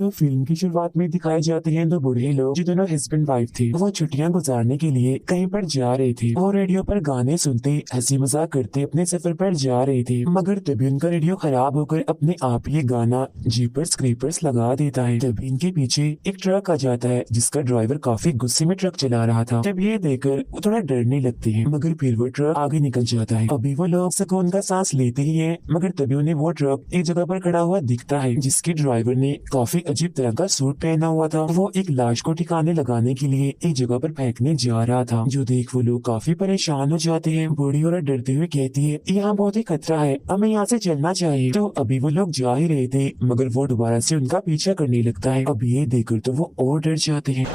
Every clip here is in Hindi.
तो फिल्म की शुरुआत में दिखाए जाते हैं दो बूढ़े लोग जो दोनों हस्बैंड वाइफ थे। वो छुट्टियां गुजारने के लिए कहीं पर जा रहे थे। वो रेडियो पर गाने सुनते हंसी मजाक करते अपने सफर पर जा रहे थे, मगर तभी उनका रेडियो खराब होकर अपने आप ये गाना जीपर्स क्रीपर्स लगा देता है। तभी इनके पीछे एक ट्रक आ जाता है जिसका ड्राइवर काफी गुस्से में ट्रक चला रहा था। तब ये देखकर वो थोड़ा डरने लगते हैं, मगर फिर वो ट्रक आगे निकल जाता है। अभी वो लोग सुकून का सांस लेते ही है, मगर तभी उन्हें वो ट्रक एक जगह पर खड़ा हुआ दिखता है जिसके ड्राइवर ने काफी अजीब तरह का सूट पहना हुआ था। वो एक लाश को ठिकाने लगाने के लिए एक जगह पर फेंकने जा रहा था, जो देख वो लोग काफी परेशान हो जाते हैं। बूढ़ी औरत डरते हुए कहती है, यहाँ बहुत ही खतरा है, हमें यहाँ से चलना चाहिए। तो अभी वो लोग जा ही रहे थे, मगर वो दोबारा से उनका पीछा करने लगता है। अब ये देखकर तो वो और डर जाते हैं।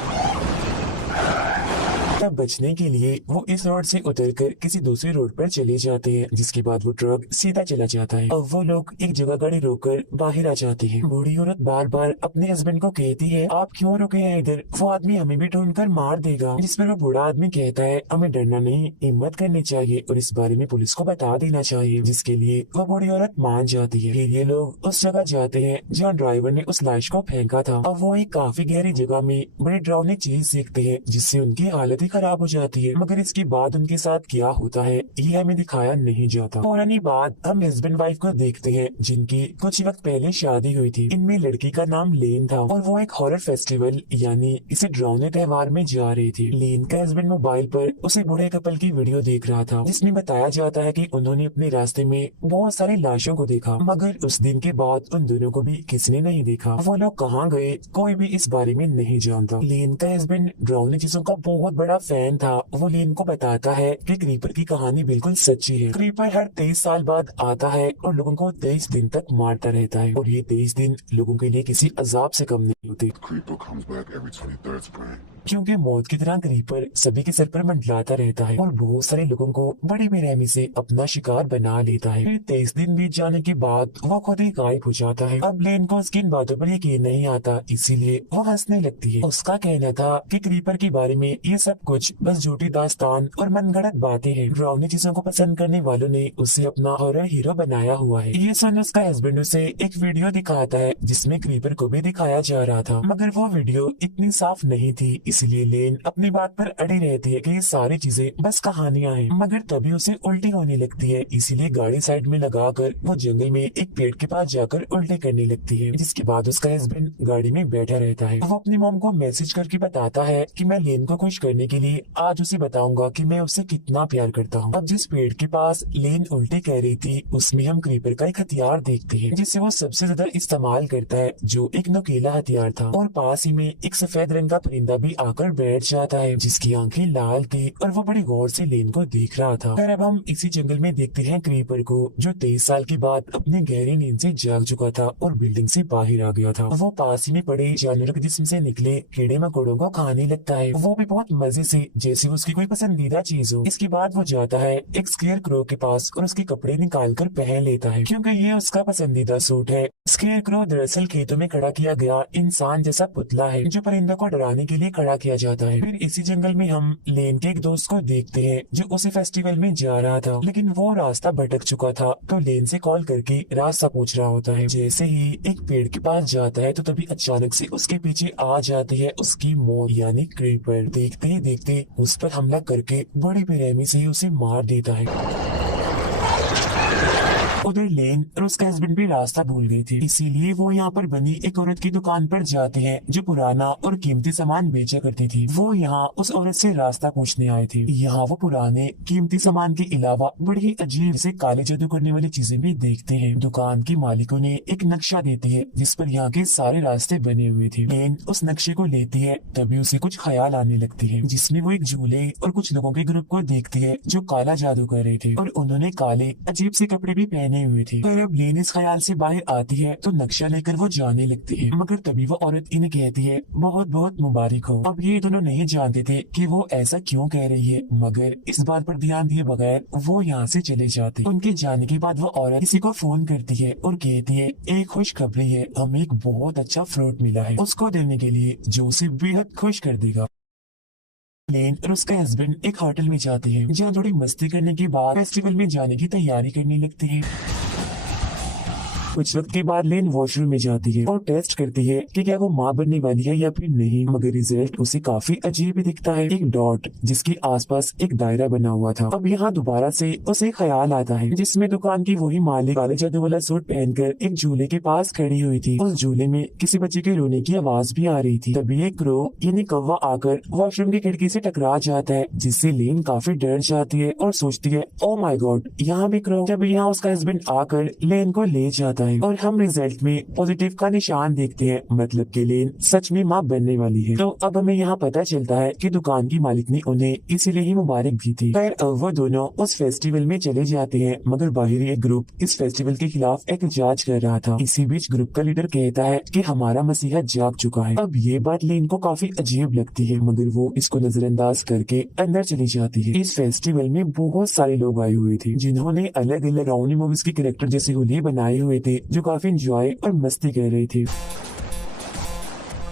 तब बचने के लिए वो इस रोड से उतरकर किसी दूसरी रोड पर चले जाते हैं, जिसके बाद वो ट्रक सीधा चला जाता है। अब वो लोग एक जगह गाड़ी रोककर बाहर आ जाते हैं। बूढ़ी औरत बार बार अपने हस्बैंड को कहती है, आप क्यों रुके हैं इधर, वो आदमी हमें भी ढूंढकर मार देगा। जिस पर वो बूढ़ा आदमी कहता है, हमें डरना नहीं, हिम्मत करनी चाहिए और इस बारे में पुलिस को बता देना चाहिए। जिसके लिए वो बूढ़ी औरत मान जाती है। फिर ये लोग उस जगह जाते हैं जहाँ ड्राइवर ने उस लाश को फेंका था। अब वो एक काफी गहरी जगह में बड़ी डरावनी चीज देखते हैं, जिससे उनकी हालत खराब हो जाती है। मगर इसके बाद उनके साथ क्या होता है ये हमें दिखाया नहीं जाता। फौरन बाद हम हस्बैंड वाइफ को देखते हैं जिनकी कुछ वक्त पहले शादी हुई थी। इनमें लड़की का नाम लेन था और वो एक हॉरर फेस्टिवल यानी इसे डरावने त्योहार में जा रही थी। लेन का हस्बैंड मोबाइल पर उसे बूढ़े कपल की वीडियो देख रहा था, जिसमें बताया जाता है कि उन्होंने अपने रास्ते में बहुत सारी लाशों को देखा, मगर उस दिन के बाद उन दोनों को भी किसी ने नहीं देखा। वो लोग कहाँ गए कोई भी इस बारे में नहीं जानता। लेन का हस्बैंड डरावनी चीजों का बहुत बड़ा फैन था। वो लेन को बताता है कि क्रीपर की कहानी बिल्कुल सच्ची है। क्रीपर हर 23 साल बाद आता है और लोगों को 23 दिन तक मारता रहता है, और ये 23 दिन लोगों के लिए किसी अजाब से कम नहीं होते, क्योंकि मौत की तरह क्रीपर सभी के सर पर मंडलाता रहता है और बहुत सारे लोगों को बड़ी बेरहमी से अपना शिकार बना लेता है। फिर 23 दिन बीत जाने के बाद वो खुद ही गायब हो जाता है। अब लेन को उसकी इन बातों पर यकीन नहीं आता, इसीलिए वो हंसने लगती है। उसका कहना था कि क्रीपर के बारे में ये सब कुछ बस झूठी दास्तान और मनगढ़ंत बातें हैं। डरावनी चीजों को पसंद करने वालों ने उसे अपना हॉरर हीरो बनाया हुआ है। ये सुन उसका हस्बैंड उसे एक वीडियो दिखाता है जिसमें क्रीपर को भी दिखाया जा रहा था, मगर वो वीडियो इतनी साफ नहीं थी, इसलिए लेन अपनी बात पर अड़ी रहती है कि ये सारी चीजें बस कहानियां हैं। मगर तभी उसे उल्टी होने लगती है, इसीलिए गाड़ी साइड में लगाकर वो जंगल में एक पेड़ के पास जाकर उल्टे करने लगती है। जिसके बाद उसका हस्बैंड गाड़ी में बैठा रहता है। वो अपनी मॉम को मैसेज करके बताता है कि मैं लेन को खुश करने के लिए आज उसे बताऊंगा कि मैं उससे कितना प्यार करता हूँ। अब जिस पेड़ के पास लेन उल्टी कह रही थी उसमें हम क्रीपर का एक हथियार देखते हैं जिसे वो सबसे ज्यादा इस्तेमाल करता है, जो एक नुकीला हथियार था। और पास ही में एक सफेद रंग का परिंदा भी आकर बैठ जाता है जिसकी आंखें लाल थी और वो बड़ी गौर से लेन को देख रहा था। फिर अब हम इसी जंगल में देखते हैं क्रीपर को, जो 23 साल के बाद अपनी गहरी नींद से जाग चुका था और बिल्डिंग से बाहर आ गया था। वो पास ही में पड़े जानवरों के जिस्म से निकले कीड़े मकोड़ों को खाने लगता है, वो भी बहुत मजे से, जैसे उसकी कोई पसंदीदा चीज हो। इसके बाद वो जाता है एक स्केयर क्रो के पास और उसके कपड़े निकाल कर पहन लेता है, क्योंकि ये उसका पसंदीदा सूट है। स्केयर क्रो दरअसल खेतों में खड़ा किया गया इंसान जैसा पुतला है जो परिंदों को डराने के लिए खड़ा किया जाता है। फिर इसी जंगल में हम लेन के एक दोस्त को देखते हैं जो उसी फेस्टिवल में जा रहा था, लेकिन वो रास्ता भटक चुका था, तो लेन से कॉल करके रास्ता पूछ रहा होता है। जैसे ही एक पेड़ के पास जाता है तो तभी अचानक से उसके पीछे आ जाती है उसकी मौत यानी क्रीपर। देखते ही देखते उस पर हमला करके बड़ी बेरहमी से उसे मार देता है। उधर लेन और उसका हस्बैंड भी रास्ता भूल गए थे, इसीलिए वो यहाँ पर बनी एक औरत की दुकान पर जाते हैं जो पुराना और कीमती सामान बेचा करती थी। वो यहाँ उस औरत से रास्ता पूछने आए थे। यहाँ वो पुराने कीमती सामान के अलावा बड़ी ही अजीब से काले जादू करने वाली चीजें भी देखते हैं। दुकान की मालिकों ने एक नक्शा देती है जिस पर यहाँ के सारे रास्ते बने हुए थे। लेन उस नक्शे को लेती है, तभी उसे कुछ ख्याल आने लगती है, जिसमें वो एक झूले और कुछ लोगों के ग्रुप को देखती है जो काला जादू कर रहे थे और उन्होंने काले अजीब से कपड़े भी पहने हुए थे। पर अब लेन इस ख्याल से बाहर आती है तो नक्शा लेकर वो जाने लगती है, मगर तभी वो औरत इन्हें कहती है, बहुत बहुत मुबारक हो। अब ये दोनों नहीं जानते थे कि वो ऐसा क्यों कह रही है, मगर इस बात पर ध्यान दिए बगैर वो यहाँ से चले जाते। उनके जाने के बाद वो औरत किसी को फोन करती है और कहती है, एक खुशखबरी है, हमें एक बहुत अच्छा फ्रूट मिला है उसको देने के लिए जो उसे बेहद खुश कर देगा। लेन और उसका हस्बैंड एक होटल में जाते हैं जहाँ थोड़ी मस्ती करने के बाद फेस्टिवल में जाने की तैयारी करने लगते हैं। कुछ वक्त के बाद लेन वॉशरूम में जाती है और टेस्ट करती है कि क्या वो माँ बनने वाली है या फिर नहीं, मगर रिजल्ट उसे काफी अजीब ही दिखता है। एक डॉट जिसके आसपास एक दायरा बना हुआ था। अब यहाँ दोबारा से उसे ख्याल आता है जिसमें दुकान की वही मालिक काले जादू वाला सूट पहनकर एक झूले के पास खड़ी हुई थी। उस झूले में किसी बच्चे के रोने की आवाज भी आ रही थी। तभी एक क्रो यानी कौवा आकर वॉशरूम की खिड़की से टकरा जाता है, जिससे लेन काफी डर जाती है और सोचती है ओ माय गॉड यहाँ भी क्रो। जब यहाँ उसका हस्बैंड आकर लेन को ले जाता है और हम रिजल्ट में पॉजिटिव का निशान देखते हैं, मतलब कि लेन सच में माँ बनने वाली है। तो अब हमें यहाँ पता चलता है कि दुकान की मालिक ने उन्हें इसीलिए ही मुबारक दी थी। खैर वो दोनों उस फेस्टिवल में चले जाते हैं, मगर बाहरी एक ग्रुप इस फेस्टिवल के खिलाफ एहतजाज कर रहा था। इसी बीच ग्रुप का लीडर कहता है कि हमारा मसीहा जाग चुका है। अब ये बात लेन को काफी अजीब लगती है, मगर वो इसको नजरअंदाज करके अंदर चली जाती है। इस फेस्टिवल में बहुत सारे लोग आए हुए थे जिन्होंने अलग अलग राउंडी मूवीज के कैरेक्टर जैसे होली बनाए हुए थे, जो काफी एंजॉय और मस्ती कर रहे थे।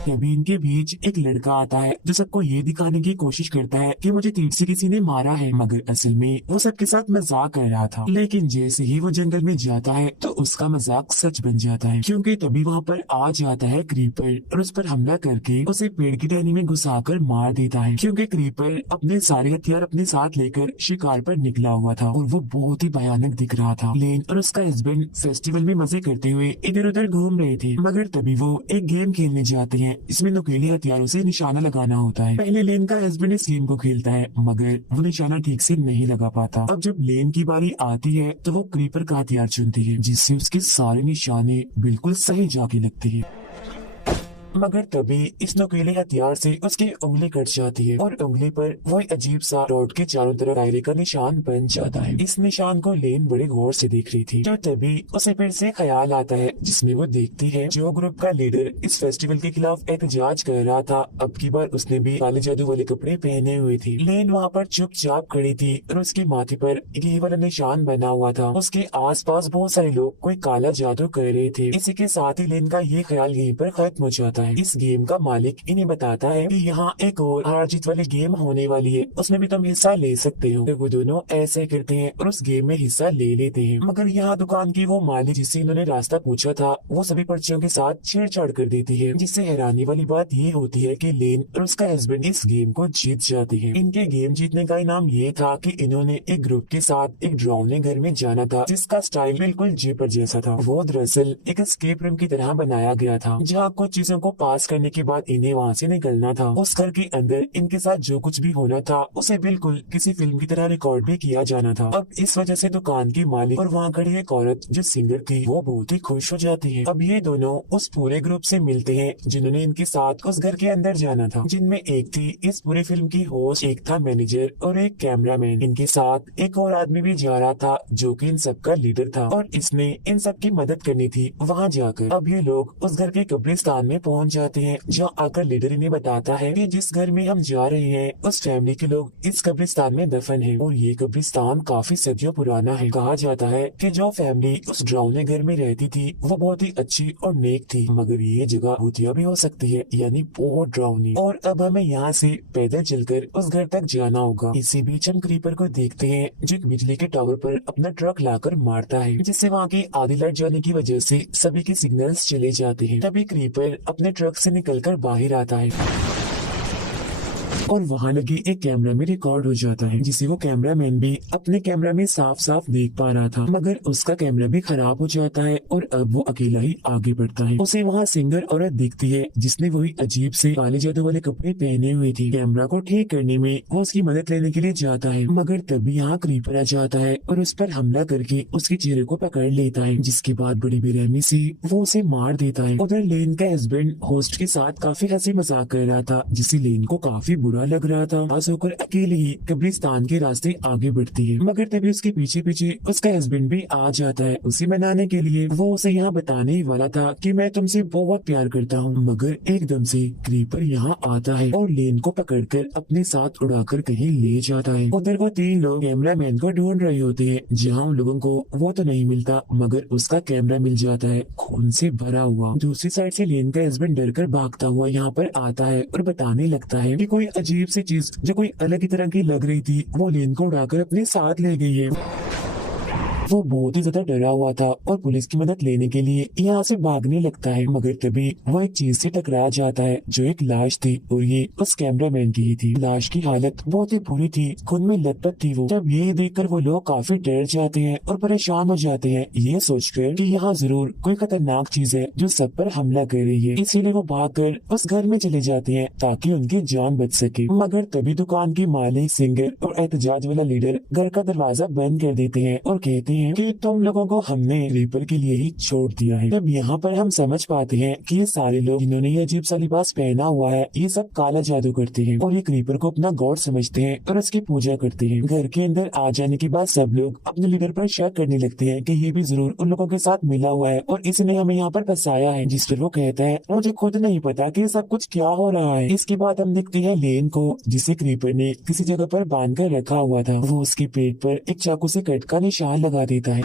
तभी इनके बीच एक लड़का आता है जो सबको ये दिखाने की कोशिश करता है कि मुझे तीर से किसी ने मारा है, मगर असल में वो सबके साथ मजाक कर रहा था। लेकिन जैसे ही वो जंगल में जाता है तो उसका मजाक सच बन जाता है, क्योंकि तभी वहाँ पर आ जाता है क्रीपर और उस पर हमला करके उसे पेड़ की टहनी में घुसाकर मार देता है। क्योंकि क्रीपर अपने सारे हथियार अपने साथ लेकर शिकार पर निकला हुआ था और वो बहुत ही भयानक दिख रहा था। लेन और उसका हस्बैंड फेस्टिवल में मजे करते हुए इधर उधर घूम रहे थे, मगर तभी वो एक गेम खेलने जाते हैं इसमें नुकीले हथियारों से निशाना लगाना होता है। पहले लेन का हस्बैंड इस गेम को खेलता है, मगर वो निशाना ठीक से नहीं लगा पाता। अब जब लेन की बारी आती है तो वो क्रीपर का हथियार चुनती है, जिससे उसके सारे निशाने बिल्कुल सही जाके लगते हैं। मगर तभी इस नुकीले हथियार से उसकी उंगली कट जाती है और उंगली पर वही अजीब सा रोड के चारों तरफ दायरे का निशान बन जाता है। इस निशान को लेन बड़े गौर से देख रही थी, तो तभी उसे फिर से ख्याल आता है जिसमें वो देखती है जो ग्रुप का लीडर इस फेस्टिवल के खिलाफ एहतजाज कर रहा था, अब की बार उसने भी काले जादू वाले कपड़े पहने हुए थे। लेन वहाँ पर चुपचाप खड़ी थी और उसके माथे पर यही वाला निशान बना हुआ था। उसके आसपास बहुत सारे लोग कोई काला जादू कर रहे थे। इसी के साथ ही लेन का ये ख्याल यहीं पर खत्म हो जाता है। इस गेम का मालिक इन्हें बताता है कि यहाँ एक और हार जीत वाली गेम होने वाली है, उसमें भी तुम हिस्सा ले सकते हो। तो वो दोनों ऐसे करते हैं और उस गेम में हिस्सा ले लेते हैं। मगर यहाँ दुकान की वो मालिक जिससे इन्होंने रास्ता पूछा था, वो सभी पर्चियों के साथ छेड़छाड़ कर देती है, जिससे हैरानी वाली बात ये होती है कि लेन और उसका हस्बैंड इस गेम को जीत जाते हैं। इनके गेम जीतने का इनाम ये था कि इन्होंने एक ग्रुप के साथ एक डरावने घर में जाना था, जिसका स्टाइल बिल्कुल जेपर जैसा था। वो दरअसल एक एस्केप रूम की तरह बनाया गया था, जहाँ कुछ चीजों को पास करने के बाद इन्हें वहाँ से निकलना था। उस घर के अंदर इनके साथ जो कुछ भी होना था उसे बिल्कुल किसी फिल्म की तरह रिकॉर्ड भी किया जाना था। अब इस वजह से दुकान की मालिक और वहाँ खड़ी एक औरत जो सिंगर थी वो बहुत ही खुश हो जाती है। अब ये दोनों उस पूरे ग्रुप से मिलते हैं जिन्होंने इनके साथ उस घर के अंदर जाना था, जिनमें एक थी इस पूरी फिल्म की होस्ट, एक था मैनेजर और एक कैमरामैन। इनके साथ एक और आदमी भी जा रहा था जो कि इन सबका लीडर था और इसने इन सबकी मदद करनी थी वहाँ जाकर। अब ये लोग उस घर के कब्रिस्तान में पहुँच जाते हैं, जहाँ आकर लीडर इन्हें बताता है कि जिस घर में हम जा रहे हैं उस फैमिली के लोग इस कब्रिस्तान में दफन हैं और ये कब्रिस्तान काफी सदियों पुराना है। कहा जाता है कि जो फैमिली उस डरावने घर में रहती थी वो बहुत ही अच्छी और नेक थी, मगर ये जगह भूतिया भी हो सकती है, यानी बहुत डरावनी। और अब हमें यहाँ से पैदल चलकर उस घर तक जाना होगा। इसी बीच हम क्रीपर को देखते हैं जो एक बिजली के टावर पर अपना ट्रक लाकर मारता है, जिससे वहाँ की आधी लाइट जाने की वजह से सभी के सिग्नल्स चले जाते हैं। तभी क्रीपर अपने ट्रक से निकलकर बाहर आता है और वहाँ लगे एक कैमरा में रिकॉर्ड हो जाता है, जिसे वो कैमरामैन भी अपने कैमरा में साफ साफ देख पा रहा था, मगर उसका कैमरा भी खराब हो जाता है और अब वो अकेला ही आगे बढ़ता है। उसे वहाँ सिंगर औरत दिखती है जिसने वही अजीब से काले जादू वाले कपड़े पहने हुए थे। कैमरा को ठीक करने में वो उसकी मदद लेने के लिए जाता है, मगर तभी यहाँ क्रीपर आ जाता है और उस पर हमला करके उसके चेहरे को पकड़ लेता है, जिसके बाद बड़ी बेरहमी से वो उसे मार देता है। उधर लेन का हस्बैंड होस्ट के साथ काफी हंसी मजाक कर रहा था, जिससे लेन को काफी बुरा लग रहा था। पास होकर अकेले ही कब्रिस्तान के रास्ते आगे बढ़ती है, मगर तभी उसके पीछे पीछे उसका हस्बैंड भी आ जाता है उसे मनाने के लिए। वो उसे यहाँ बताने ही वाला था कि मैं तुमसे बहुत प्यार करता हूँ, मगर एकदम से क्रीपर यहाँ आता है और लेन को पकड़कर अपने साथ उड़ाकर कहीं ले जाता है। उधर वो तीन लोग कैमरामैन को ढूंढ रहे होते हैं, जहाँ उन लोगों को वो तो नहीं मिलता, मगर उसका कैमरा मिल जाता है खून से भरा हुआ। दूसरी साइड से लेन का हस्बैंड डरकर भागता हुआ यहाँ पर आता है और बताने लगता है कि कोई अजीब सी चीज जो कोई अलग ही तरह की लग रही थी वो लेन को उड़ाकर अपने साथ ले गई है। वो बहुत ही ज्यादा डरा हुआ था और पुलिस की मदद लेने के लिए यहाँ से भागने लगता है, मगर तभी वो एक चीज से टकरा जाता है जो एक लाश थी और ये उस कैमरामैन की ही थी। लाश की हालत बहुत ही बुरी थी, खून में लथपथ थी वो। जब ये देखकर वो लोग काफी डर जाते हैं और परेशान हो जाते हैं, ये सोचकर कि यहाँ जरूर कोई खतरनाक चीज है जो सब पर हमला कर रही है। इसीलिए वो भागकर उस घर में चले जाते हैं ताकि उनकी जान बच सके। मगर तभी दुकान की मालिक, सिंगर और एहतजाज वाला लीडर घर का दरवाजा बंद कर देते हैं और कहते हैं कि तुम लोगों को हमने क्रीपर के लिए ही छोड़ दिया है। तब यहाँ पर हम समझ पाते हैं कि ये सारे लोग जिन्होंने ये अजीब सा लिबास पहना हुआ है, ये सब काला जादू करते हैं और ये क्रीपर को अपना गॉड समझते हैं और उसकी पूजा करते हैं। घर के अंदर आ जाने के बाद सब लोग अपने लीडर पर शक करने लगते हैं कि ये भी जरूर उन लोगों के साथ मिला हुआ है और इसने हमें यहाँ पर फंसाया है। जिस पर वो कहता है, मुझे खुद नहीं पता कि सब कुछ क्या हो रहा है। इसके बाद हम देखते हैं लेन को, जिसे क्रीपर ने किसी जगह पर बांध कर रखा हुआ था। वो उसके पेट पर एक चाकू से कट का निशान लगा देता है।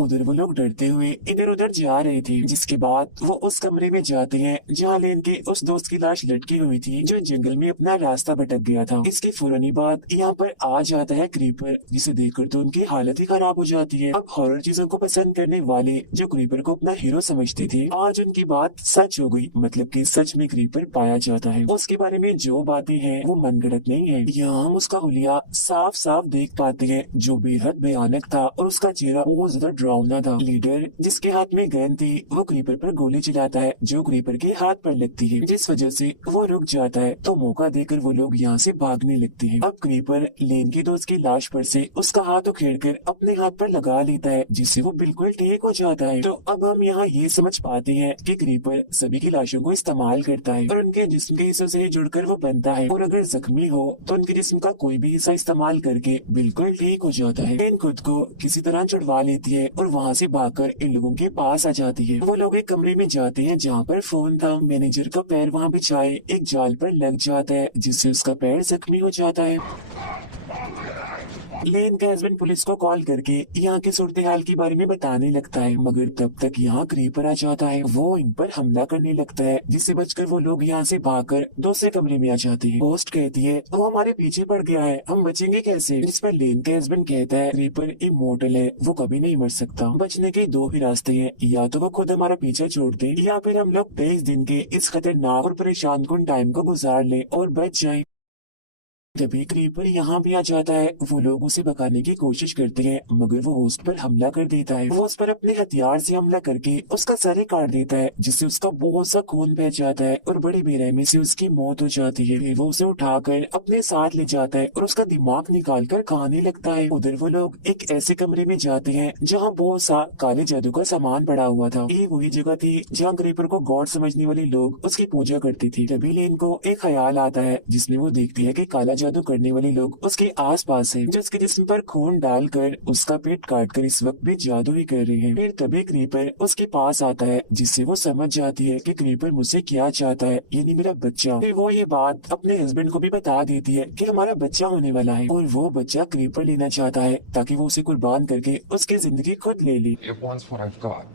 उधर वो लोग डरते हुए इधर उधर जा रहे थे। जिसके बाद वो उस कमरे में जाते हैं जहाँ लेन के उस दोस्त की लाश लटकी हुई थी जो जंगल में अपना रास्ता भटक गया था। इसके फौरन बाद यहाँ पर आ जाता है क्रीपर, जिसे देखकर तो उनकी हालत ही खराब हो जाती है। अब हॉरर चीजों को पसंद करने वाले जो क्रीपर को अपना हीरो समझते थे, आज उनकी बात सच हो गई। मतलब कि सच में क्रीपर पाया जाता है। उसके बारे में जो बातें हैं वो मनगढ़ंत नहीं है। यहाँ हम उसका हुलिया साफ साफ देख पाते हैं जो बेहद भयानक था और उसका चेहरा बहुत ज्यादा डरावना था। लीडर जिसके हाथ में गन थी वो क्रीपर पर गोली चलाता है जो क्रीपर के हाथ पर लगती है, जिस वजह से वो रुक जाता है। तो मौका देकर वो लोग यहाँ से भागने लगते हैं। अब क्रीपर लेन के दोस्त की लाश पर से उसका हाथ उखेड़कर अपने हाथ पर लगा लेता है, जिससे वो बिल्कुल ठीक हो जाता है। तो अब हम यहाँ ये समझ पाते हैं कि क्रीपर सभी की लाशों को इस्तेमाल करता है और उनके जिस्म के हिस्सों से जुड़कर वो बनता है, और अगर जख्मी हो तो उनके जिस्म का कोई भी हिस्सा इस्तेमाल करके बिल्कुल ठीक हो जाता है। लेन खुद को किसी तरह छुड़वा लेती है और वहाँ से भागकर इन लोगों के पास आ जाती है। वो लोग एक कमरे में जाते हैं जहाँ पर फोन था। मैनेजर का पैर वहाँ बिछाए एक जाल पर लग जाता है, जिससे उसका पैर जख्मी हो जाता है। लेन का हस्बैंड पुलिस को कॉल करके यहाँ के सूरत हाल के बारे में बताने लगता है, मगर तब तक यहाँ क्रीपर आ जाता है। वो इन पर हमला करने लगता है, जिससे बचकर वो लोग यहाँ से भागकर दूसरे कमरे में आ जाते हैं। होस्ट कहती है वो हमारे पीछे पड़ गया है, हम बचेंगे कैसे? जिस पर लेन का हस्बैंड कहता है क्रीपर इमोर्टल है, वो कभी नहीं मर सकता। बचने के दो ही रास्ते हैं, या तो वो खुद हमारा पीछा छोड़ दे या फिर हम लोग 23 दिन के इस खतरनाक और परेशान कुन टाइम को गुजार ले और बच जाए। तभी क्रीपर यहाँ भी आ जाता है। वो लोग उसे भगाने की कोशिश करते हैं, मगर वो होस्ट पर हमला कर देता है। वो उस पर अपने हथियार से हमला करके उसका सर ही काट देता है, जिससे उसका बहुत सा खून बह जाता है और बड़ी बेरहमी से उसकी मौत हो जाती है। फिर वो उसे उठाकर अपने साथ ले जाता है और उसका दिमाग निकाल कर खाने लगता है। उधर वो लोग एक ऐसे कमरे में जाते हैं जहाँ बहुत सा काले जादू का सामान पड़ा हुआ था। ये वही जगह थी जहाँ क्रीपर को गॉड समझने वाले लोग उसकी पूजा करते थे। तभी लेन को एक ख्याल आता है, जिसमें वो देखती है कि काला जादू करने वाले लोग उसके आसपास हैं, जो उसके जिस्म पर खून डालकर उसका पेट काटकर इस वक्त भी जादू ही कर रहे हैं। फिर तभी क्रीपर उसके पास आता है, जिससे वो समझ जाती है कि क्रीपर मुझसे क्या चाहता है, यानी मेरा बच्चा। फिर वो ये बात अपने हस्बैंड को भी बता देती है कि हमारा बच्चा होने वाला है और वो बच्चा क्रीपर लेना चाहता है ताकि वो उसे कुर्बान करके उसकी जिंदगी खुद ले ले। It wants what I've got.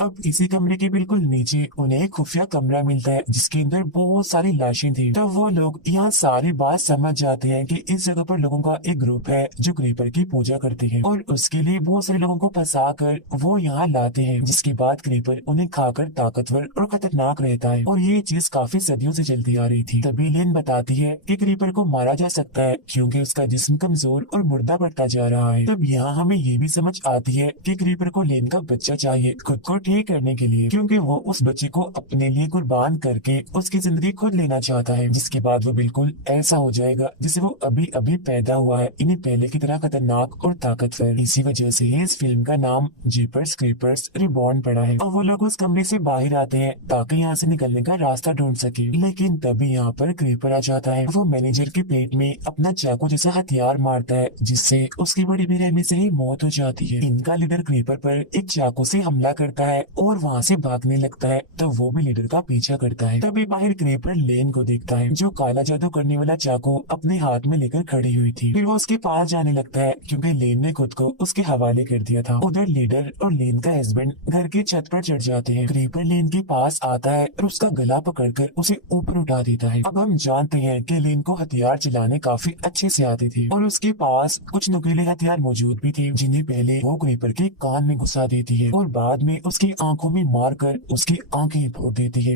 अब इसी कमरे के बिल्कुल नीचे उन्हें एक खुफिया कमरा मिलता है जिसके अंदर बहुत सारी लाशें थी। तो वो लोग यहाँ सारी बात समझ जाते हैं कि इस जगह पर लोगों का एक ग्रुप है जो क्रीपर की पूजा करते हैं और उसके लिए बहुत सारे लोगों को फंसा कर वो यहाँ लाते हैं, जिसके बाद क्रीपर उन्हें खाकर ताकतवर और खतरनाक रहता है। और ये चीज काफी सदियों से चलती आ रही थी। तभी लेन बताती है कि क्रीपर को मारा जा सकता है क्योंकि उसका जिस्म कमजोर और मुर्दा पड़ता जा रहा है। तब यहाँ हमें ये भी समझ आती है कि क्रीपर को लेन का बच्चा चाहिए खुद को ठीक करने के लिए, क्योंकि वो उस बच्चे को अपने लिए कुर्बान करके उसकी जिंदगी खुद लेना चाहता है, जिसके बाद वो बिल्कुल ऐसा हो जाएगा जैसे वो अभी अभी पैदा हुआ है, इन्हें पहले की तरह खतरनाक और ताकतवर। इसी वजह से इस फिल्म का नाम जीपर्स क्रीपर्स रिबॉर्न पड़ा है। और वो लोग उस कमरे से बाहर आते हैं ताकि यहाँ से निकलने का रास्ता ढूंढ सके, लेकिन तभी यहाँ पर क्रीपर आ जाता है। वो मैनेजर के पेट में अपना चाकू जैसा हथियार मारता है, जिससे उसकी बड़ी बेरहमी से ही मौत हो जाती है। इनका लीडर क्रीपर पर एक चाकू से हमला करता है है और वहाँ से भागने लगता है, तो वो भी लीडर का पीछा करता है। तभी बाहर क्रीपर लेन को देखता है, जो काला जादू करने वाला चाकू अपने हाथ में लेकर खड़ी हुई थी। फिर वो उसके पास जाने लगता है, क्योंकि लेन ने खुद को उसके हवाले कर दिया था। उधर लीडर और लेन का हस्बैंड घर की छत पर चढ़ जाते हैं। क्रीपर लेन के पास आता है और उसका गला पकड़कर उसे ऊपर उठा देता है। अब हम जानते हैं कि लेन को हथियार चलाने काफी अच्छे से आते थे और उसके पास कुछ नुकीले हथियार मौजूद भी थे, जिन्हें पहले वो क्रीपर के कान में घुसा देती है और बाद में उसकी आंखों में मारकर उसकी आंखें फोड़ देती है।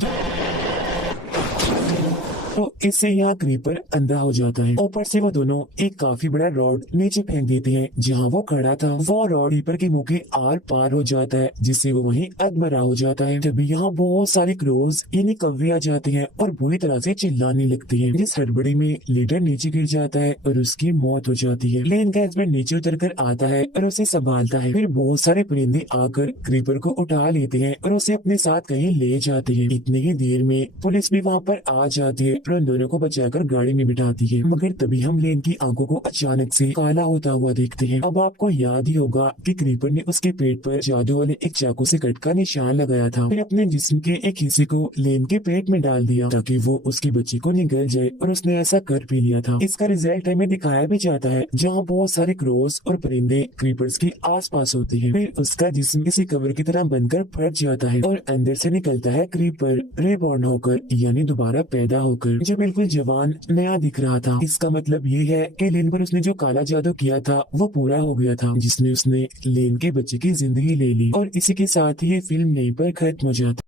तो इससे यहाँ क्रीपर अंधा हो जाता है। ऊपर से वो दोनों एक काफी बड़ा रॉड नीचे फेंक देते हैं, जहाँ वो खड़ा था। वो रॉड क्रीपर के मुंह के आर पार हो जाता है, जिससे वो वहीं अधमरा हो जाता है। तभी यहाँ बहुत सारे क्रोज यानी कौवे आ जाते हैं और बुरी तरह से चिल्लाने लगते हैं। जिस हड़बड़ी में लीडर नीचे गिर जाता है और उसकी मौत हो जाती है। लेन का हस्बैंड नीचे उतर कर आता है और उसे संभालता है। फिर बहुत सारे परिंदे आकर क्रीपर को उठा लेते हैं और उसे अपने साथ कहीं ले जाते हैं। इतनी ही देर में पुलिस भी वहाँ पर आ जाती है और उन दोनों को बचाकर गाड़ी में बिठाती है। मगर तभी हम लेन की आंखों को अचानक से काला होता हुआ देखते हैं। अब आपको याद ही होगा कि क्रीपर ने उसके पेट पर जादू वाले एक चाकू से कट का निशान लगाया था। फिर अपने जिस्म के एक हिस्से को लेन के पेट में डाल दिया ताकि वो उसके बच्चे को निगल जाए, और उसने ऐसा कर भी लिया था। इसका रिजल्ट हमें दिखाया भी जाता है, जहाँ बहुत सारे क्रोस और परिंदे क्रीपर्स के आसपास होते हैं। फिर उसका जिस्म किसी कवर की तरह बनकर फट जाता है और अंदर से निकलता है क्रीपर रीबॉर्न होकर, यानी दोबारा पैदा होकर, जो बिल्कुल जवान नया दिख रहा था। इसका मतलब ये है कि लेन पर उसने जो काला जादू किया था वो पूरा हो गया था, जिसमें उसने लेन के बच्चे की जिंदगी ले ली। और इसी के साथ ही ये फिल्म यहीं पर खत्म हो जाती।